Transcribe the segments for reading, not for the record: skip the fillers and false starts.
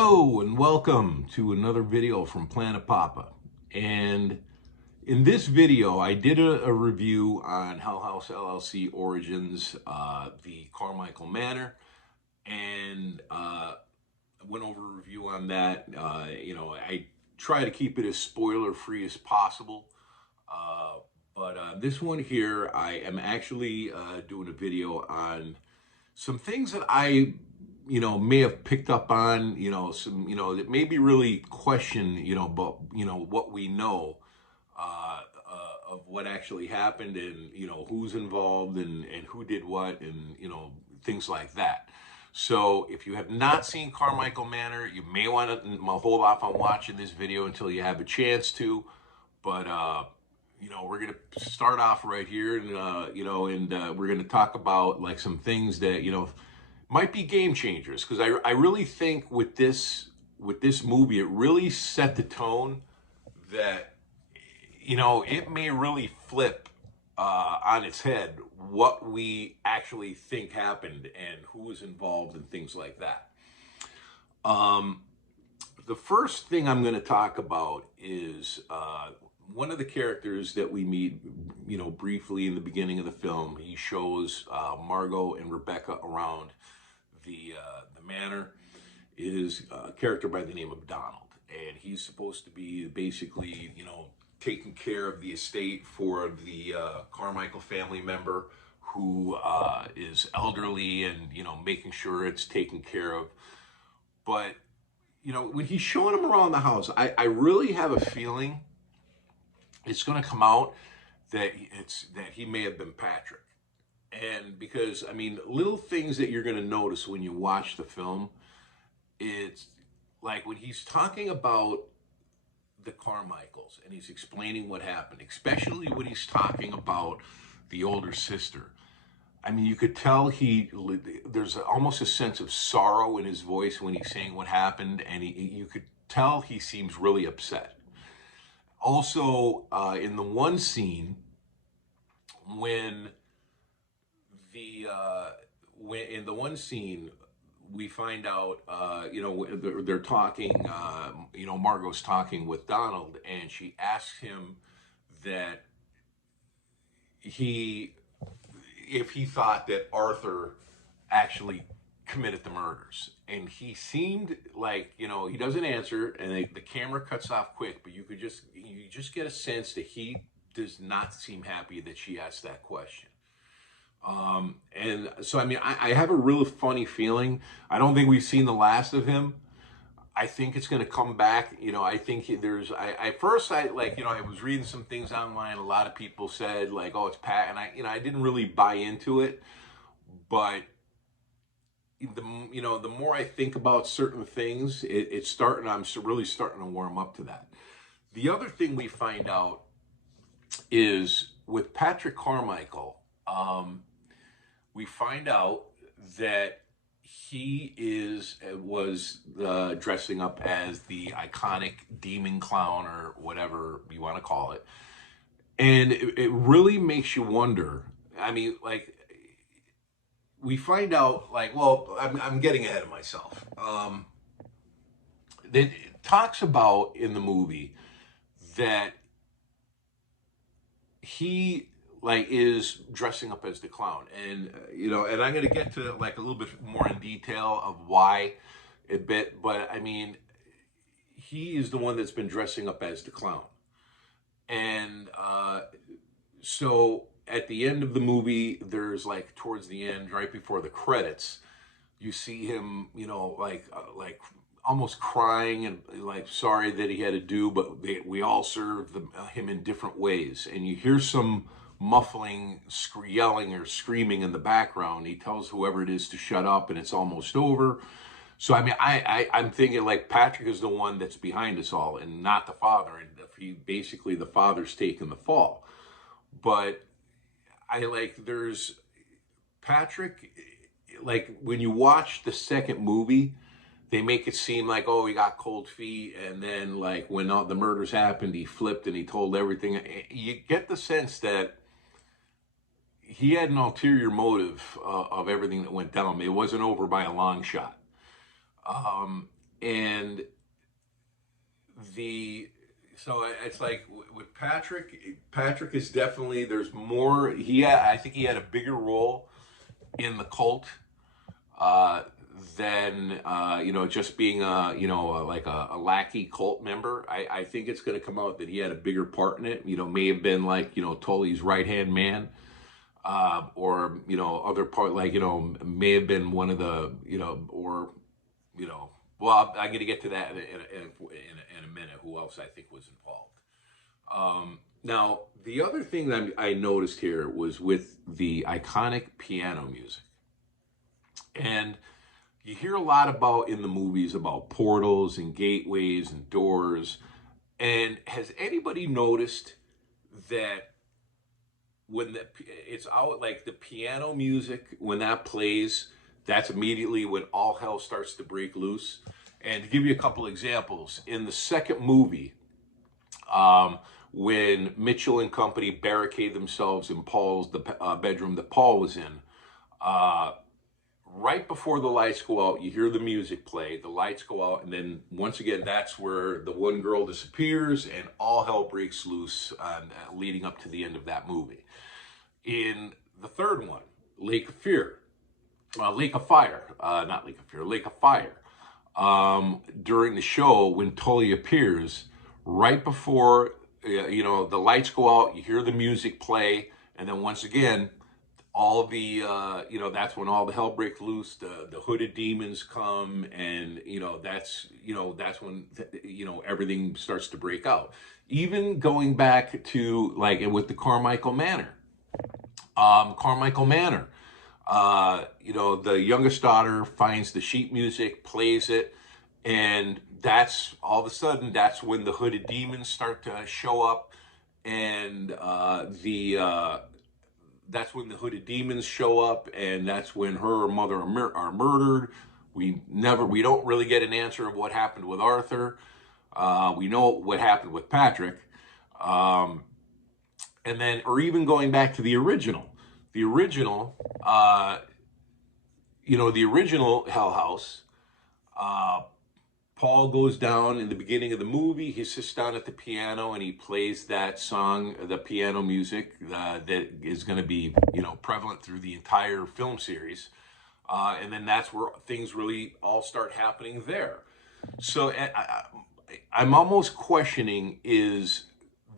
Hello and welcome to another video from Planet Papa. And in this video, I did a review on Hell House LLC Origins, the Carmichael Manor, and went over a review on that. I try to keep it as spoiler-free as possible. But this one here, I am actually doing a video on some things that I may have picked up on, that maybe really question, but, what we know of what actually happened and, who's involved and who did what and, things like that. So if you have not seen Carmichael Manor, you may want to hold off on watching this video until you have a chance to. But, we're going to start off right here and, we're going to talk about like some things that, might be game changers. Because I really think with this movie, it really set the tone that, it may really flip on its head what we actually think happened and who was involved and things like that. The first thing I'm going to talk about is one of the characters that we meet, briefly in the beginning of the film. He shows Margot and Rebecca around the manor. Is a character by the name of Donald, and he's supposed to be basically, taking care of the estate for the Carmichael family member who is elderly and, making sure it's taken care of. But, when he's showing him around the house, I really have a feeling it's going to come out that he may have been Patrick. And because, little things that you're going to notice when you watch the film, it's like when he's talking about the Carmichaels and he's explaining what happened, especially when he's talking about the older sister. You could tell there's almost a sense of sorrow in his voice when he's saying what happened, and you could tell he seems really upset. Also, in the one scene we find out, they're talking, Margot's talking with Donald, and she asks him that if he thought that Arthur actually committed the murders. And he seemed like, he doesn't answer, and the camera cuts off quick, but you just get a sense that he does not seem happy that she asked that question. And so, I have a real funny feeling. I don't think we've seen the last of him. I think it's going to come back. I think I was reading some things online. A lot of people said like, oh, it's Pat. And I didn't really buy into it, but the more I think about certain things, I'm really starting to warm up to that. The other thing we find out is with Patrick Carmichael, we find out that he was dressing up as the iconic demon clown or whatever you want to call it. And it really makes you wonder. We find out, I'm getting ahead of myself. It talks about in the movie that he is dressing up as the clown, and and I'm going to get to a little bit more in detail of why a bit, but he is the one that's been dressing up as the clown. And so at the end of the movie, there's towards the end, right before the credits, you see him, almost crying and sorry that he had to do, but we all serve him in different ways. And you hear some muffling, yelling or screaming in the background. He tells whoever it is to shut up, and it's almost over. So I'm thinking Patrick is the one that's behind us all, and not the father. And basically the father's taken the fall. But there's Patrick. When you watch the second movie, they make it seem like, oh, he got cold feet, and then when all the murders happened, he flipped and he told everything. You get the sense that he had an ulterior motive of everything that went down. It wasn't over by a long shot. And so it's like with Patrick is definitely, there's more. I think he had a bigger role in the cult uh, than just being like a lackey cult member. I think it's going to come out that he had a bigger part in it. May have been like Tully's right hand man, or other part, like may have been one of the or you know. Well, I'm going to get to that in a minute. Who else I think was involved? Now, the other thing that I noticed here was with the iconic piano music. And you hear a lot about in the movies about portals and gateways and doors. And has anybody noticed that when it's out, like the piano music, when that plays, that's immediately when all hell starts to break loose? And to give you a couple examples, in the second movie, when Mitchell and company barricade themselves in the bedroom that Paul was in, uh, right before the lights go out, you hear the music play, the lights go out, and then once again, that's where the one girl disappears and all hell breaks loose, leading up to the end of that movie. In the third one, Lake of Fear, Lake of Fire, not Lake of Fear, Lake of Fire, during the show, when Tully appears, right before the lights go out, you hear the music play, and then once again, all of the that's when all the hell breaks loose. The hooded demons come, and that's when everything starts to break out. Even going back to like with the Carmichael Manor, Carmichael Manor. The youngest daughter finds the sheet music, plays it, and that's all of a sudden that's when the hooded demons start to show up, and that's when the hooded demons show up, and that's when her mother are murdered. We don't really get an answer of what happened with Arthur. We know what happened with Patrick, and then, or even going back to the original, the original, the original Hell House. Paul goes down in the beginning of the movie. He sits down at the piano and he plays that song, the piano music that is going to be, prevalent through the entire film series. And then that's where things really all start happening there. So I'm almost questioning, is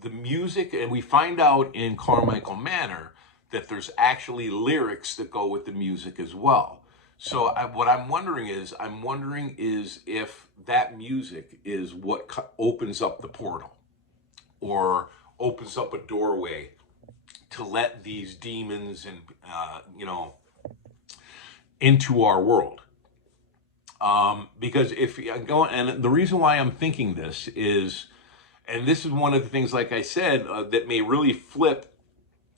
the music, and we find out in Carmichael Manor that there's actually lyrics that go with the music as well. So what I'm wondering is if that music is what opens up the portal, or opens up a doorway to let these demons and into our world. Because if I go, and the reason why I'm thinking this is, and this is one of the things, like I said, that may really flip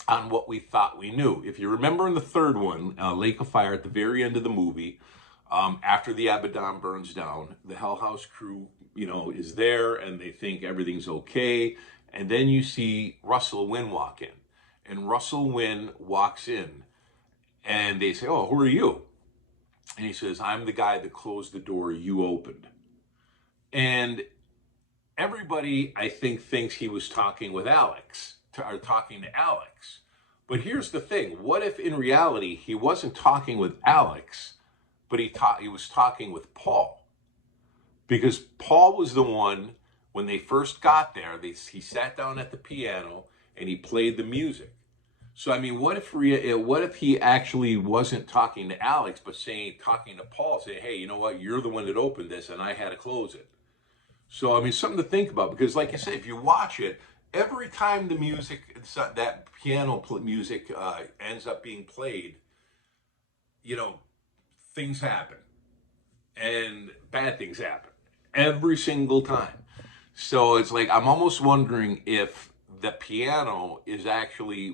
on what we thought we knew. If you remember in the third one, Lake of Fire, at the very end of the movie, after the Abaddon burns down, the Hell House crew, is there, and they think everything's okay. And then you see Russell Wynn walk in. And Russell Wynn walks in, and they say, "Oh, who are you?" And he says, "I'm the guy that closed the door you opened." And everybody, I think, thinks he was talking with Alex, or talking to Alex. But here's the thing. What if in reality he wasn't talking with Alex, but he was talking with Paul? Because Paul was the one, when they first got there, he sat down at the piano and he played the music. So, I mean, what if he actually wasn't talking to Alex, but talking to Paul, saying, "Hey, you know what? You're the one that opened this, and I had to close it." So, I mean, something to think about, because like I say, if you watch it, every time the music, that piano music ends up being played, things happen, and bad things happen every single time. So it's like, I'm almost wondering if the piano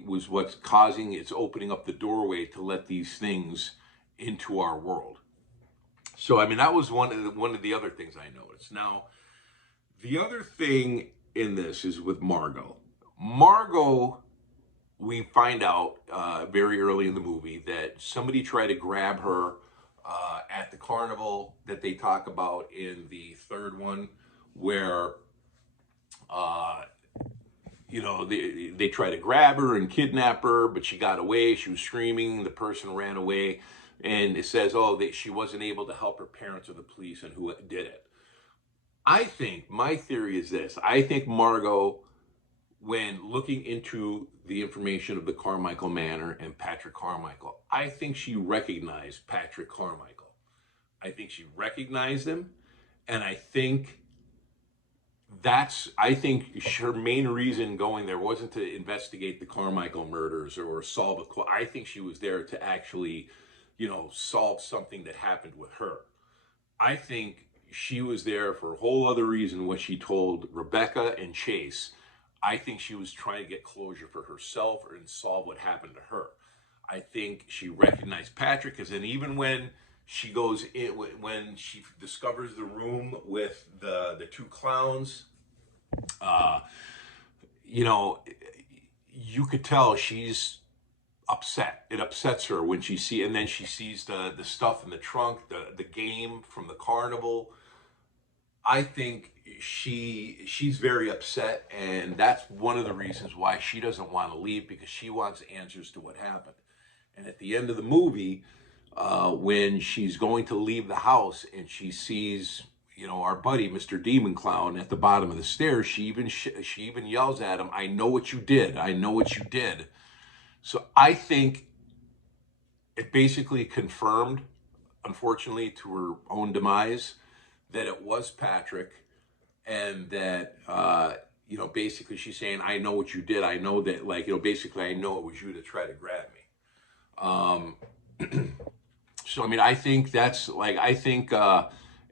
was what's causing, it's opening up the doorway to let these things into our world. So, I mean, that was one of the other things I noticed. Now, the other thing in this is with Margot. Margot, we find out very early in the movie that somebody tried to grab her at the carnival that they talk about in the third one, where uh, they try to grab her and kidnap her, but she got away. She was screaming. The person ran away, and it says, "Oh, she wasn't able to help her parents or the police, and who did it." I think my theory is this: I think Margot, when looking into the information of the Carmichael Manor and Patrick Carmichael, I think she recognized Patrick Carmichael. I think she recognized him, and I think her main reason going there wasn't to investigate the Carmichael murders or solve I think she was there to actually, solve something that happened with her. I think she was there for a whole other reason, what she told Rebecca and Chase. I think she was trying to get closure for herself and solve what happened to her. I think she recognized Patrick, because then even when she goes in, when she discovers the room with the two clowns, uh, you know, you could tell she's upset. It upsets her when and then she sees the stuff in the trunk, the game from the carnival. I think she's very upset, and that's one of the reasons why she doesn't want to leave, because she wants answers to what happened. And at the end of the movie, when she's going to leave the house and she sees, our buddy Mr. Demon Clown at the bottom of the stairs, she even yells at him, "I know what you did. I know what you did." So I think it basically confirmed, unfortunately, to her own demise, that it was Patrick, and that basically she's saying, "I know what you did. I know that, basically, I know it was you to try to grab me." So I mean, I think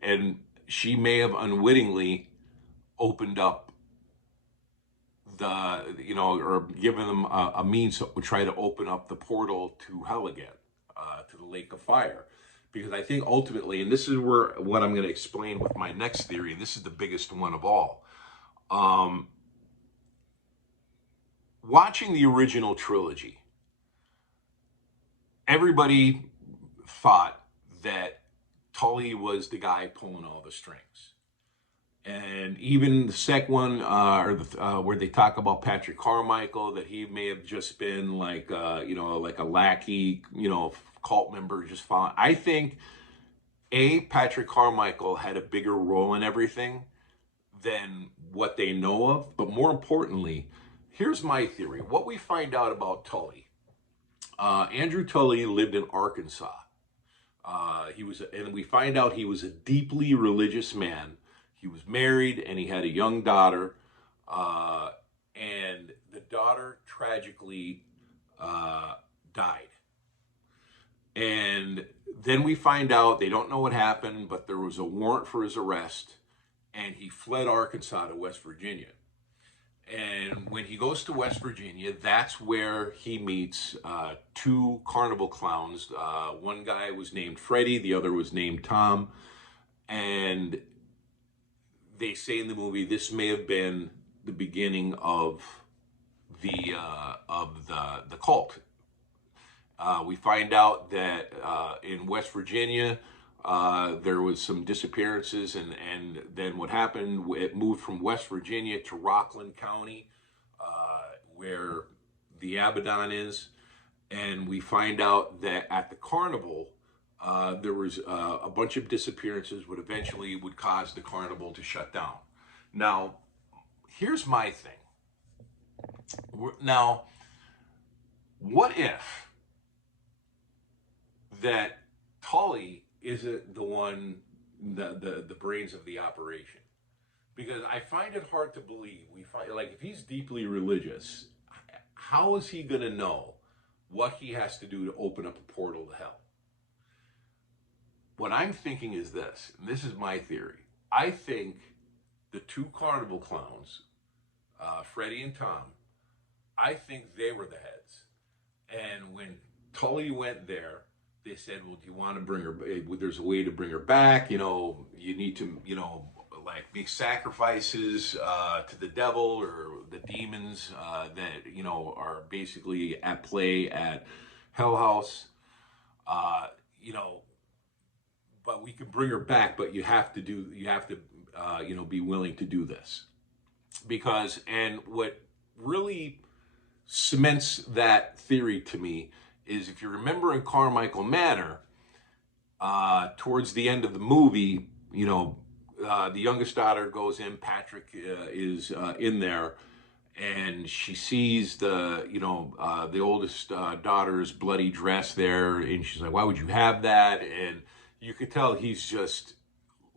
and she may have unwittingly opened up or given them a means to try to open up the portal to hell again, to the lake of fire. Because I think ultimately, and this is what I'm going to explain with my next theory, and this is the biggest one of all. Watching the original trilogy, everybody thought that Tully was the guy pulling all the strings. And even the second one, where they talk about Patrick Carmichael, that he may have just been like a lackey, cult member just following. I think Patrick Carmichael had a bigger role in everything than what they know of. But more importantly, here's my theory. What we find out about Tully, Andrew Tully lived in Arkansas. And we find out he was a deeply religious man. He was married and he had a young daughter, and the daughter tragically died. And then we find out, they don't know what happened, but there was a warrant for his arrest, and he fled Arkansas to West Virginia. And when he goes to West Virginia, that's where he meets two carnival clowns. One guy was named Freddie, the other was named Tom. And they say in the movie, this may have been the beginning of the cult. We find out that in West Virginia, there was some disappearances, and then what happened, it moved from West Virginia to Rockland County, where the Abaddon is. And we find out that at the carnival, there was a bunch of disappearances, what eventually would cause the carnival to shut down. Now, here's my thing. Now, what if that Tully isn't the one, the brains of the operation? Because I find it hard to believe. If he's deeply religious, how is he going to know what he has to do to open up a portal to hell? What I'm thinking is this, and this is my theory. I think the two carnival clowns, Freddie and Tom, I think they were the heads. And when Tully went there, they said, "Well, do you want to bring her? There's a way to bring her back. You need to, make sacrifices to the devil or the demons that are basically at play at Hell House." but we can bring her back, but you have to be willing to do this. Because, and what really cements that theory to me is, if you remember in Carmichael Manor, towards the end of the movie, the youngest daughter goes in, Patrick is in there, and she sees the oldest daughter's bloody dress there, and she's like, why would you have that? And you could tell he's just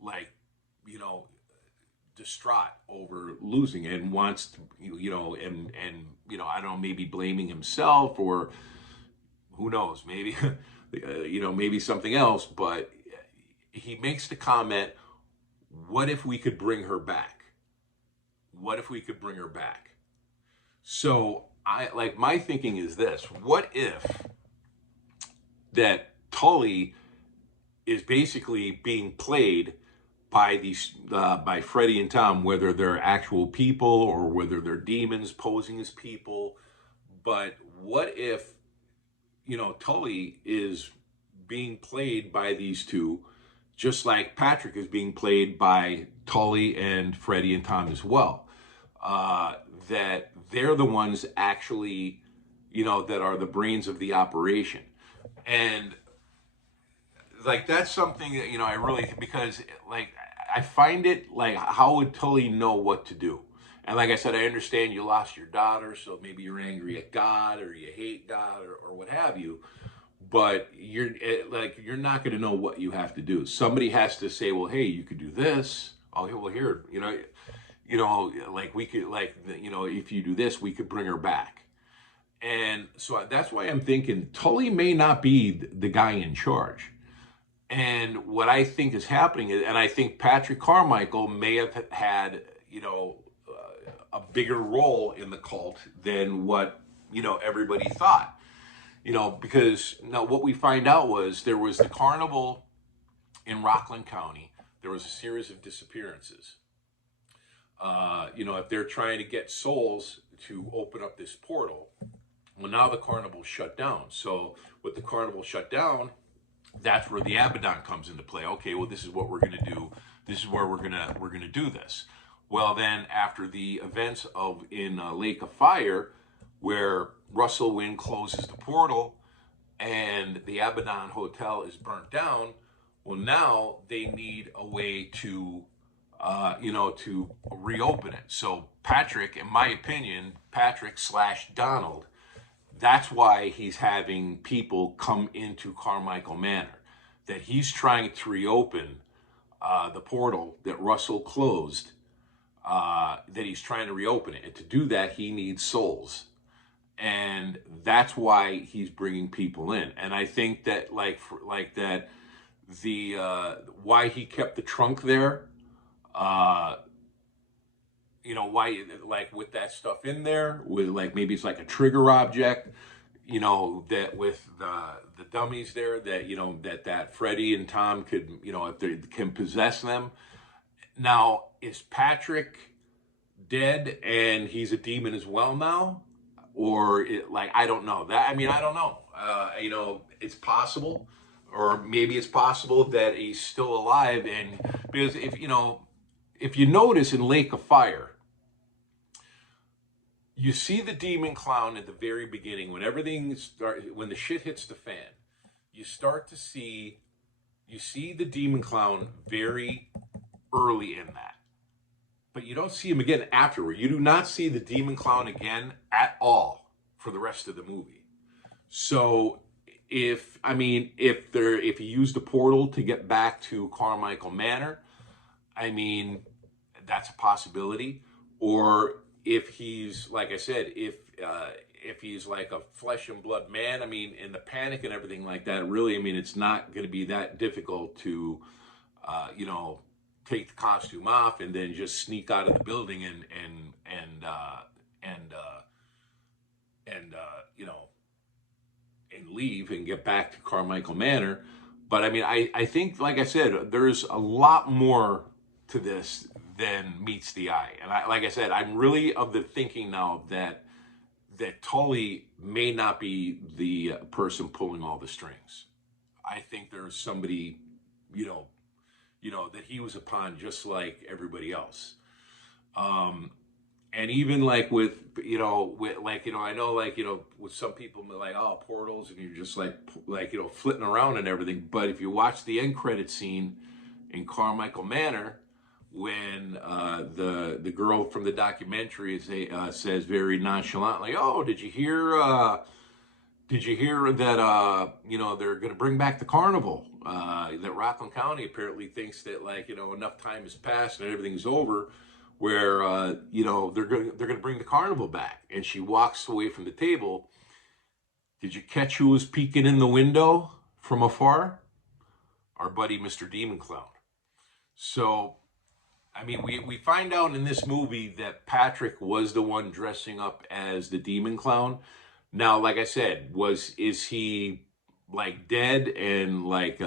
like, distraught over losing it, and wants to, I don't know, maybe blaming himself, or who knows, maybe, maybe something else. But he makes the comment, what if we could bring her back? What if we could bring her back? So my thinking is this: what if that Tully is basically being played by Freddie and Tom, whether they're actual people or whether they're demons posing as people? But what if, Tully is being played by these two, just like Patrick is being played by Tully and Freddie and Tom as well? That they're the ones actually, that are the brains of the operation. And that's something that, I really, because I find it how would Tully know what to do? And like I said, I understand you lost your daughter, so maybe you're angry at God, or you hate God, or what have you. But you're not going to know what you have to do. Somebody has to say, well, hey, you could do this. Oh, well, here, we could, if you do this, we could bring her back. And so that's why I'm thinking Tully may not be the guy in charge. And what I think is happening is, and I think Patrick Carmichael may have had, a bigger role in the cult than what, everybody thought. Because now what we find out was there was the carnival in Rockland County. There was a series of disappearances. If they're trying to get souls to open up this portal, well, now the carnival shut down. So with the carnival shut down, that's where the Abaddon comes into play. Okay, well, this is what we're going to do. This is where we're going to do this. Well, then after the events in Lake of Fire, where Russell Wynn closes the portal and the Abaddon Hotel is burnt down, well, now they need a way to to reopen it. So Patrick, in my opinion, Patrick/Donald, that's why he's having people come into Carmichael Manor, that he's trying to reopen the portal that Russell closed, that he's trying to reopen it. And to do that, he needs souls. And that's why he's bringing people in. And I think that why he kept the trunk there, why, with that stuff in there, with maybe it's like a trigger object, that with the dummies there, that that Freddie and Tom could, if they can possess them. Now, is Patrick dead and he's a demon as well now? Or I don't know that. I don't know. It's possible, or maybe it's possible that he's still alive. And because if you notice in Lake of Fire, you see the demon clown at the very beginning, when when the shit hits the fan, you see the demon clown very early in that. But you don't see him again afterward. You do not see the demon clown again at all for the rest of the movie. So if he used the portal to get back to Carmichael Manor, that's a possibility. Or if he's, like I said, if he's like a flesh and blood man, in the panic and everything like that, really, it's not going to be that difficult to, take the costume off and then just sneak out of the building and leave and get back to Carmichael Manor. But I think, like I said, there's a lot more to this than meets the eye. And like I said, I'm really of the thinking now that Tully may not be the person pulling all the strings. I think there's somebody that he was a pawn just like everybody else. And even like with I know, like, with some people like, oh, portals, and you're just like flitting around and everything. But if you watch the end credit scene in Carmichael Manor, when the girl from the documentary says very nonchalantly, "Oh, did you hear that they're going to bring back the carnival? That Rockland County apparently thinks that, like, enough time has passed and everything's over, where they're going to bring the carnival back." And she walks away from the table. Did you catch who was peeking in the window from afar? Our buddy, Mr. Demon Clown. So, I mean, we find out in this movie that Patrick was the one dressing up as the Demon Clown. Now, like I said, is he like dead and like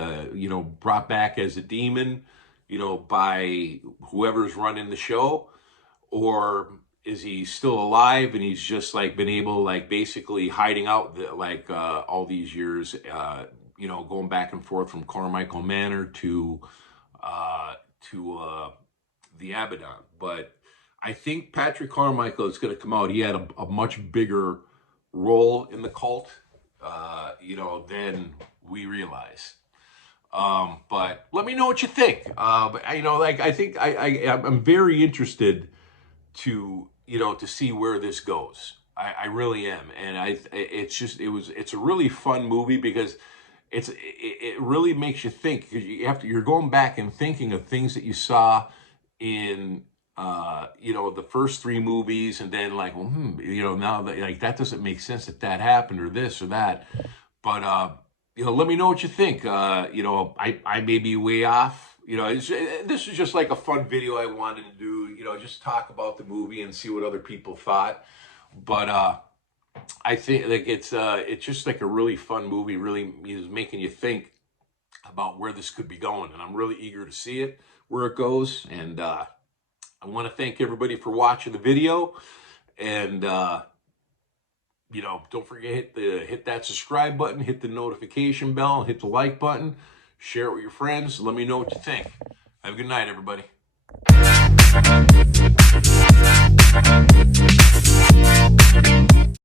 brought back as a demon, by whoever's running the show, or is he still alive and he's just like been able, like, basically hiding out all these years, going back and forth from Carmichael Manor to the Abaddon. But I think Patrick Carmichael is going to come out. He had a much bigger role in the cult, than we realize. But let me know what you think. I think I'm very interested to see where this goes. I really am, and it's a really fun movie because it really makes you think, because you're going back and thinking of things that you saw in the first three movies, and then like, well, now that, like, that doesn't make sense that happened, or this or that. But let me know what you think. I may be way off. This is just like a fun video I wanted to do. Just talk about the movie and see what other people thought. But I think, like, it's just like a really fun movie. Really is making you think about where this could be going, and I'm really eager to see it, where it goes. And I want to thank everybody for watching the video, and don't forget to hit that subscribe button, hit the notification bell, hit the like button, share it with your friends. Let me know what you think. Have a good night, everybody.